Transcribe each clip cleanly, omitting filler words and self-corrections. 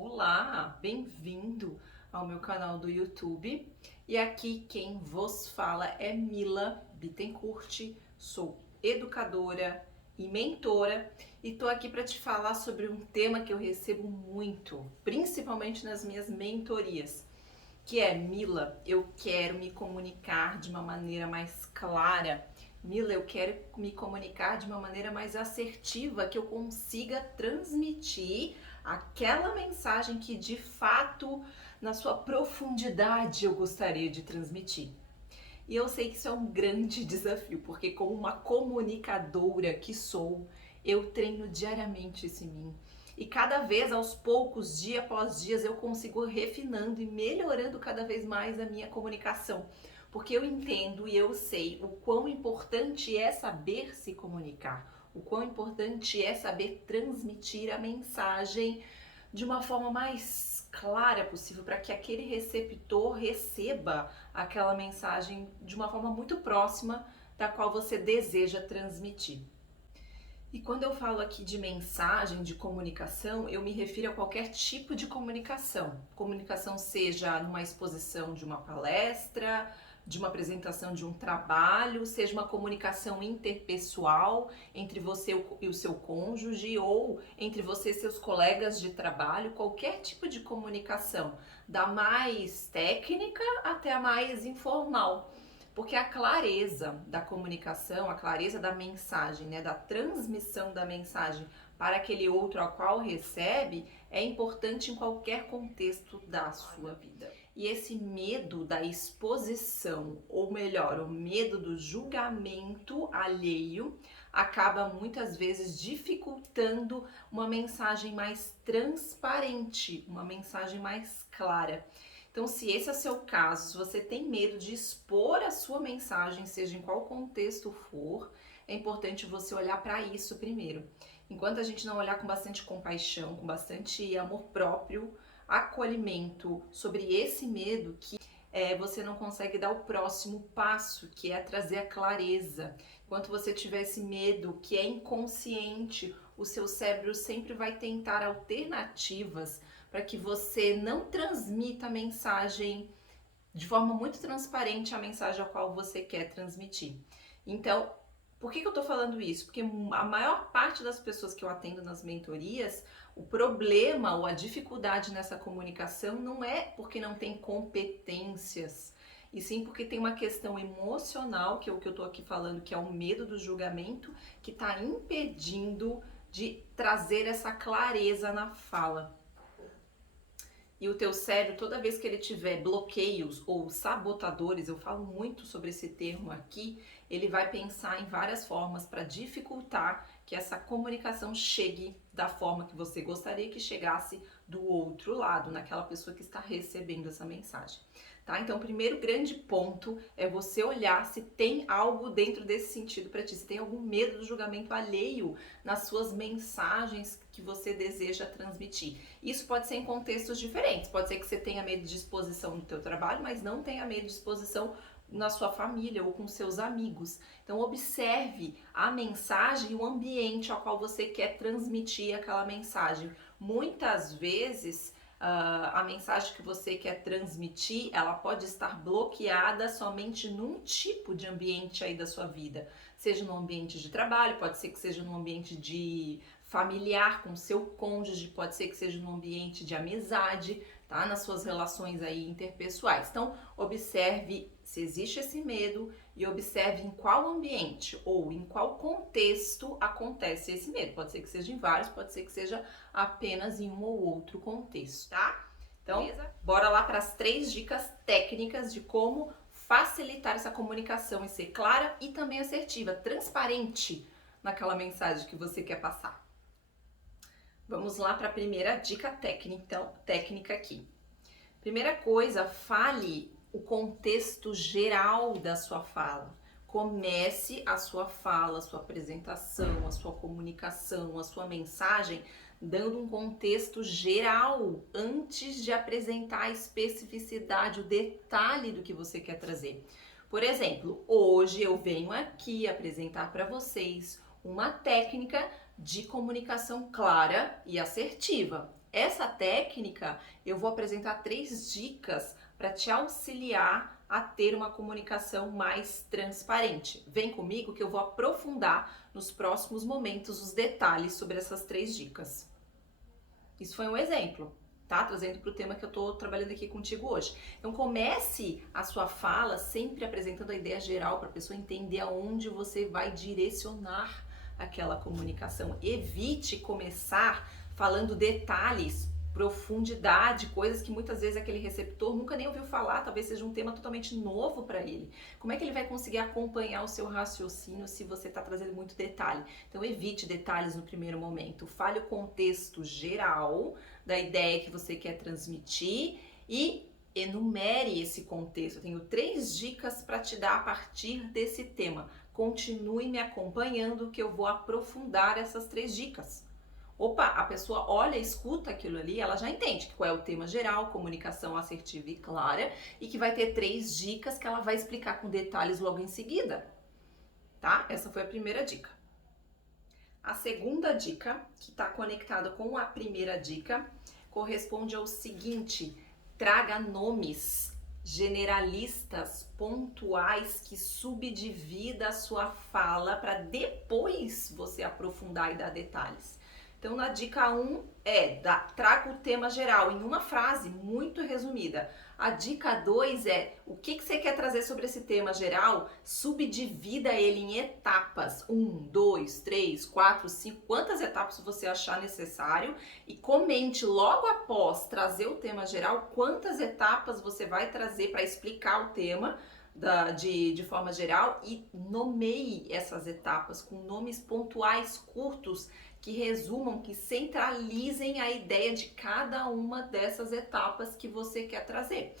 Olá, bem-vindo ao meu canal do YouTube. E aqui quem vos fala é Mila Bittencourt, sou educadora e mentora e tô aqui para te falar sobre um tema que eu recebo muito, principalmente nas minhas mentorias, que é: Mila, eu quero me comunicar de uma maneira mais clara. Mila, eu quero me comunicar de uma maneira mais assertiva, que eu consiga transmitir aquela mensagem que de fato, na sua profundidade, eu gostaria de transmitir. E eu sei que isso é um grande desafio, porque como uma comunicadora que sou, eu treino diariamente isso em mim. E cada vez, aos poucos, dia após dia, eu consigo refinando e melhorando cada vez mais a minha comunicação. Porque eu entendo e eu sei o quão importante é saber se comunicar, o quão importante é saber transmitir a mensagem de uma forma mais clara possível, para que aquele receptor receba aquela mensagem de uma forma muito próxima da qual você deseja transmitir. E quando eu falo aqui de mensagem, de comunicação, eu me refiro a qualquer tipo de comunicação. Comunicação seja numa exposição de uma palestra, de uma apresentação de um trabalho, seja uma comunicação interpessoal entre você e o seu cônjuge, ou entre você e seus colegas de trabalho, qualquer tipo de comunicação, da mais técnica até a mais informal. Porque a clareza da comunicação, a clareza da mensagem, né, da transmissão da mensagem para aquele outro ao qual recebe, é importante em qualquer contexto da sua vida. E esse medo da exposição, ou melhor, o medo do julgamento alheio, acaba muitas vezes dificultando uma mensagem mais transparente, uma mensagem mais clara. Então, se esse é o seu caso, se você tem medo de expor a sua mensagem, seja em qual contexto for, é importante você olhar para isso primeiro. Enquanto a gente não olhar com bastante compaixão, com bastante amor próprio, acolhimento sobre esse medo, que você não consegue dar o próximo passo, que é trazer a clareza. Enquanto você tiver esse medo que é inconsciente, o seu cérebro sempre vai tentar alternativas para que você não transmita a mensagem de forma muito transparente, a mensagem a qual você quer transmitir. Então, por que eu tô falando isso? Porque a maior parte das pessoas que eu atendo nas mentorias, o problema ou a dificuldade nessa comunicação não é porque não tem competências, e sim porque tem uma questão emocional, que é o que eu tô aqui falando, que é o medo do julgamento, que está impedindo de trazer essa clareza na fala. E o teu cérebro, toda vez que ele tiver bloqueios ou sabotadores, eu falo muito sobre esse termo aqui, ele vai pensar em várias formas para dificultar que essa comunicação chegue da forma que você gostaria que chegasse do outro lado, naquela pessoa que está recebendo essa mensagem. Tá? Então, o primeiro grande ponto é você olhar se tem algo dentro desse sentido para ti, se tem algum medo do julgamento alheio nas suas mensagens que você deseja transmitir. Isso pode ser em contextos diferentes, pode ser que você tenha medo de exposição no teu trabalho, mas não tenha medo de exposição na sua família ou com seus amigos. Então observe a mensagem e o ambiente ao qual você quer transmitir aquela mensagem. Muitas vezes a mensagem que você quer transmitir, ela pode estar bloqueada somente num tipo de ambiente aí da sua vida. Seja no ambiente de trabalho, pode ser que seja no ambiente de familiar com seu cônjuge, pode ser que seja no ambiente de amizade, tá? Nas suas relações aí interpessoais. Então, observe se existe esse medo e observe em qual ambiente ou em qual contexto acontece esse medo. Pode ser que seja em vários, pode ser que seja apenas em um ou outro contexto, tá? Então, beleza? Bora lá para as 3 dicas técnicas de como facilitar essa comunicação e ser clara e também assertiva, transparente naquela mensagem que você quer passar. Vamos lá para a primeira dica técnica aqui. Primeira coisa, fale o contexto geral da sua fala. Comece a sua fala, a sua apresentação, a sua comunicação, a sua mensagem, dando um contexto geral antes de apresentar a especificidade, o detalhe do que você quer trazer. Por exemplo, hoje eu venho aqui apresentar para vocês uma técnica de comunicação clara e assertiva. Essa técnica eu vou apresentar 3 dicas para te auxiliar a ter uma comunicação mais transparente. Vem comigo que eu vou aprofundar nos próximos momentos os detalhes sobre essas 3 dicas. Isso foi um exemplo, tá? Trazendo para o tema que eu tô trabalhando aqui contigo hoje. Então comece a sua fala sempre apresentando a ideia geral para a pessoa entender aonde você vai direcionar aquela comunicação. Evite começar falando detalhes, profundidade, coisas que muitas vezes aquele receptor nunca nem ouviu falar, talvez seja um tema totalmente novo para ele. Como é que ele vai conseguir acompanhar o seu raciocínio se você está trazendo muito detalhe? Então evite detalhes no primeiro momento, fale o contexto geral da ideia que você quer transmitir e enumere esse contexto. Eu tenho 3 dicas para te dar a partir desse tema. Continue me acompanhando que eu vou aprofundar essas 3 dicas. Opa, a pessoa olha, escuta aquilo ali, ela já entende qual é o tema geral, comunicação assertiva e clara, e que vai ter 3 dicas que ela vai explicar com detalhes logo em seguida, tá? Essa foi a primeira dica. A segunda dica, que está conectada com a primeira dica, corresponde ao seguinte: traga nomes generalistas, pontuais, que subdivida a sua fala para depois você aprofundar e dar detalhes. Então, na dica 1 traga o tema geral em uma frase muito resumida. A dica 2 é o que você quer trazer sobre esse tema geral, subdivida ele em etapas. 1, 2, 3, 4, 5, quantas etapas você achar necessário e comente logo após trazer o tema geral quantas etapas você vai trazer para explicar o tema de forma geral e nomeie essas etapas com nomes pontuais curtos que resumam, que centralizem a ideia de cada uma dessas etapas que você quer trazer.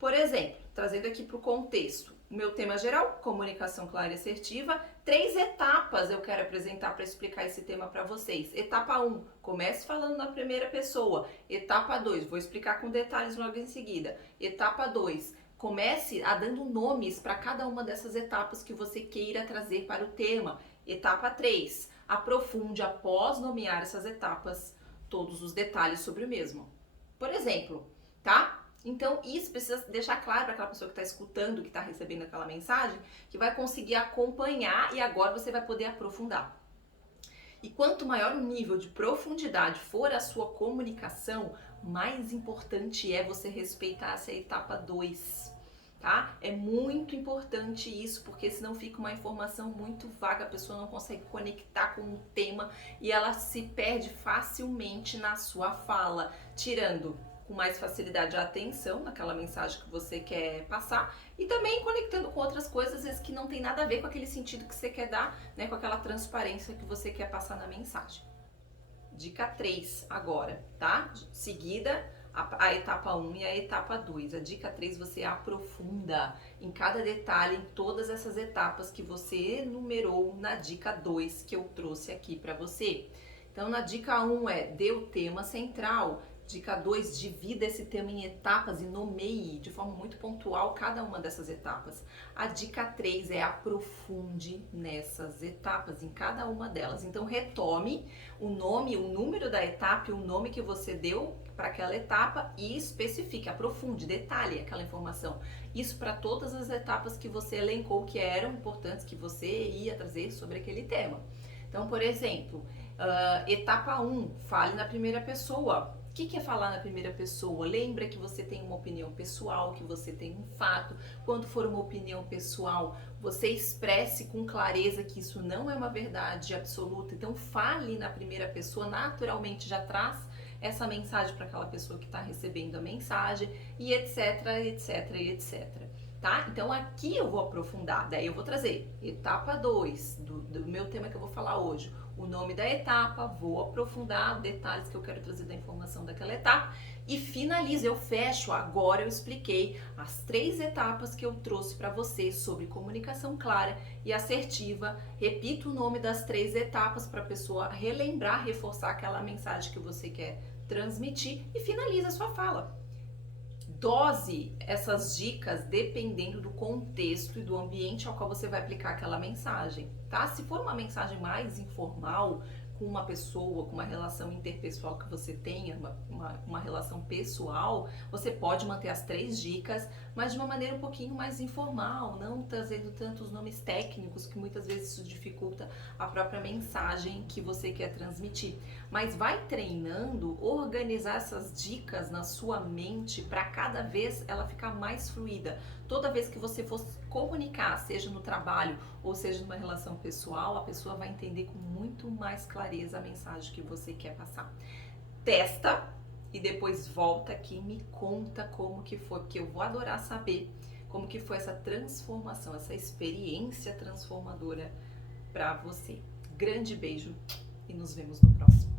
Por exemplo, trazendo aqui para o contexto, o meu tema geral, comunicação clara e assertiva, 3 etapas eu quero apresentar para explicar esse tema para vocês. Etapa 1, comece falando na primeira pessoa. Etapa 2, vou explicar com detalhes logo em seguida. Etapa 2, comece a dando nomes para cada uma dessas etapas que você queira trazer para o tema. Etapa 3, aprofunde após nomear essas etapas todos os detalhes sobre o mesmo. Por exemplo, tá? Então isso precisa deixar claro para aquela pessoa que está escutando, que está recebendo aquela mensagem, que vai conseguir acompanhar e agora você vai poder aprofundar. E quanto maior o nível de profundidade for a sua comunicação, mais importante é você respeitar essa etapa 2. Tá? É muito importante isso, porque senão fica uma informação muito vaga, a pessoa não consegue conectar com o tema e ela se perde facilmente na sua fala, tirando com mais facilidade a atenção naquela mensagem que você quer passar e também conectando com outras coisas, às vezes que não tem nada a ver com aquele sentido que você quer dar, né, com aquela transparência que você quer passar na mensagem. Dica 3 agora, tá? Seguida a etapa 1 e a etapa 2. A dica 3 você aprofunda em cada detalhe, em todas essas etapas que você enumerou na dica 2 que eu trouxe aqui para você. Então, na dica 1 dê o tema central. Dica 2, divida esse tema em etapas e nomeie de forma muito pontual cada uma dessas etapas. A dica 3 aprofunde nessas etapas, em cada uma delas. Então, retome o nome, o número da etapa e o nome que você deu para aquela etapa e especifique, aprofunde, detalhe aquela informação. Isso para todas as etapas que você elencou que eram importantes, que você ia trazer sobre aquele tema. Então, por exemplo, etapa 1, fale na primeira pessoa. O que é falar na primeira pessoa? Lembra que você tem uma opinião pessoal, que você tem um fato. Quando for uma opinião pessoal, você expresse com clareza que isso não é uma verdade absoluta. Então, fale na primeira pessoa, naturalmente já traz essa mensagem para aquela pessoa que está recebendo a mensagem e etc, etc, etc. Tá? Então aqui eu vou aprofundar, daí eu vou trazer etapa 2 do meu tema que eu vou falar hoje, o nome da etapa, vou aprofundar detalhes que eu quero trazer da informação daquela etapa e finalizo, eu fecho, agora eu expliquei as 3 etapas que eu trouxe para você sobre comunicação clara e assertiva, repito o nome das 3 etapas para a pessoa relembrar, reforçar aquela mensagem que você quer transmitir e finaliza a sua fala. Dose essas dicas dependendo do contexto e do ambiente ao qual você vai aplicar aquela mensagem, tá? Se for uma mensagem mais informal, com uma pessoa, com uma relação interpessoal que você tenha, uma relação pessoal, você pode manter as 3 dicas, mas de uma maneira um pouquinho mais informal, não trazendo tantos nomes técnicos que muitas vezes isso dificulta a própria mensagem que você quer transmitir. Mas vai treinando, organizar essas dicas na sua mente para cada vez ela ficar mais fluida. Toda vez que você for comunicar, seja no trabalho ou seja numa relação pessoal, a pessoa vai entender com muito mais clareza a mensagem que você quer passar. Testa e depois volta aqui e me conta como que foi, porque eu vou adorar saber como que foi essa transformação, essa experiência transformadora para você. Grande beijo e nos vemos no próximo.